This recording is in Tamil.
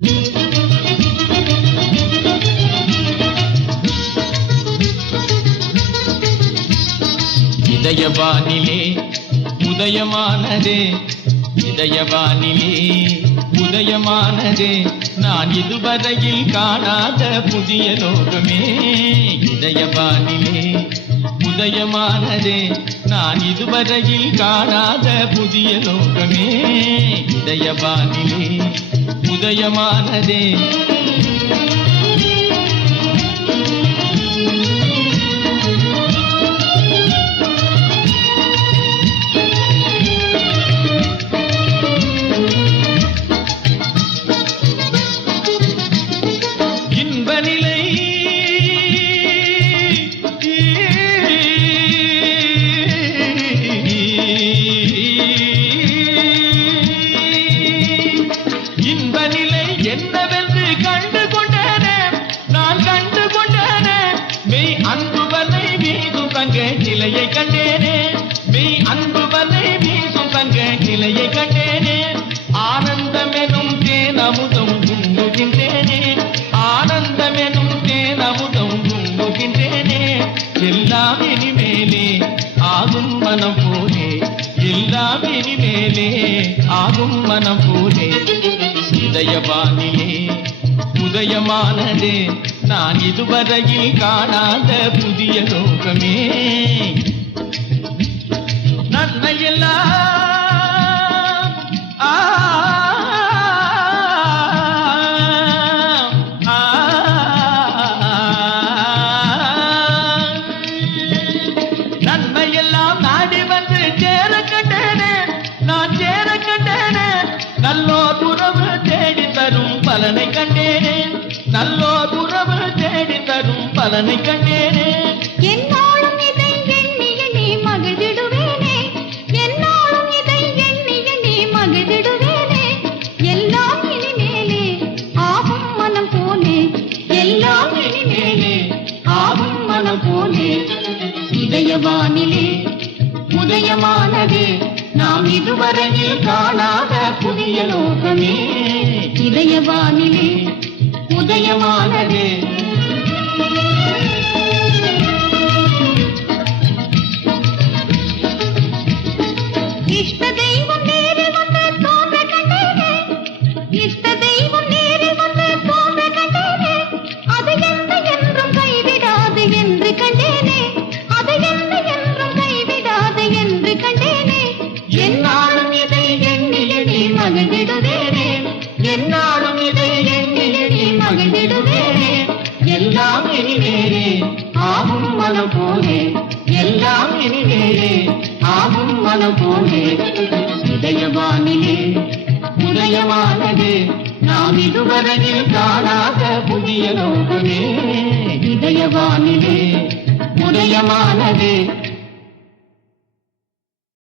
இதயவானிலே உதயமானதே. இதயவானிலே உதயமானதே. நான் இதுவரையில் காணாத புதிய லோகமே. இதயவானிலே உதயமானதே. நான் இதுவரையில் காணாத புதிய லோகமே. இதயவானிலே உதயமானதே. வீசும் சிலையை கண்டேனே. மீ அன்பு வலை மீ தங்க சிலையை கண்டேனே. ஆனந்தமெனும் தேன் அமுதம் உண்ணுகின்றேனே ஆனந்தமெனும் தேன் அமுதம் உண்ணுகின்றேனே எல்லாம் இனிமேலே ஆகும் மனம் போலே. எல்லாம் இனிமேலே ஆகும் மனம் போலே. இதய வானிலே உதயமானதே நான் இதுவரையில் காணாத புதிய லோகமே. நன்மையெல்லாம். ஆ, நன்மையெல்லாம் நாடி வந்து சேர கண்டேனே. நான் சேர கண்டேனே. நல்லோர் உறவு தேடி தரும் பலனை கண்டேனே. பலனை கண்டேனே. என்னாலும் இதை எண்ணிய நீ மகிழ்ந்திடுவேனே. என்னாலும் இதை எண்ணிய நீ மகிழ்ந்திடுவேனே. எல்லாம் இனிமேலே ஆகும் மனம் போலே. எல்லாம் இனிமேலே ஆகும் மனம் போலே. இதயவானிலே உதயமானதே நாம் இதுவரையில் காணாத புதிய லோகமே. இதயவானிலே உதயமானதே Ich எல்லாம் ஆகும் மனம் போலே எல்லாம் இனிமேலே ஆகும் மனம் போலே. இதயவானிலே உதயமானது நாம் இதுவரையில் காணாத புதிய லோகமே இதயவானிலே உதயமானது